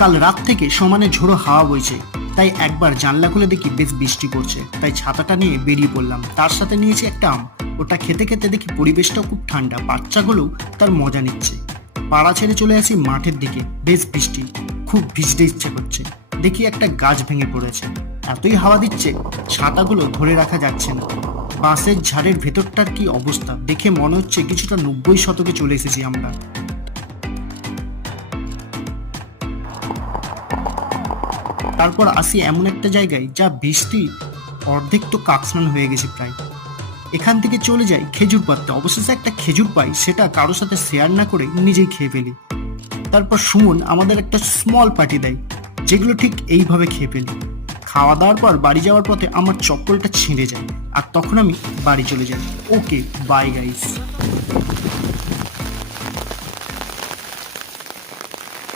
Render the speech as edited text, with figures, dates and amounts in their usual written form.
কাল রাত থেকে সমানে ঝোড়ো হাওয়া বইছে, তাই একবার জানলা খুলে দেখি বেশ বৃষ্টি পড়ছে। তাই ছাতাটা নিয়ে বেরিয়ে পড়লাম। তার সাথে নিয়েছি একটা আম। ওটা খেতে খেতে দেখি পরিবেশটাও খুব ঠান্ডা, বাচ্চাগুলোও তার মজা নিচ্ছে। পাড়া ছেড়ে চলে আসি মাঠের দিকে। বেশ বৃষ্টি, খুব ভিজতে ইচ্ছে করছে। দেখি একটা গাছ ভেঙে পড়েছে। এতই হাওয়া দিচ্ছে, ছাতাগুলো ধরে রাখা যাচ্ছে না। বাঁশের ঝাড়ের ভেতরটার কি অবস্থা দেখে মনে হচ্ছে কিছুটা 90 শতকে চলে এসেছি আমরা। তারপর আসি এমন একটা জায়গায় যা বৃষ্টি অর্ধেক তো কাকস্নান হয়ে গেছে প্রায়। এখান থেকে চলে যাই খেজুর পাড়তে। অবশেষে একটা খেজুর পাই, সেটা কারোর সাথে শেয়ার না করে নিজেই খেয়ে ফেলি। তারপর সুমন আমাদের একটা স্মল পার্টি দেয়, যেগুলো ঠিক এইভাবে খেয়ে ফেলি। খাওয়া দাওয়ার পর বাড়ি যাওয়ার পথে আমার চপ্পলটা ছিঁড়ে যায়, আর তখন আমি বাড়ি চলে যাই। ওকে, বাই গাইস।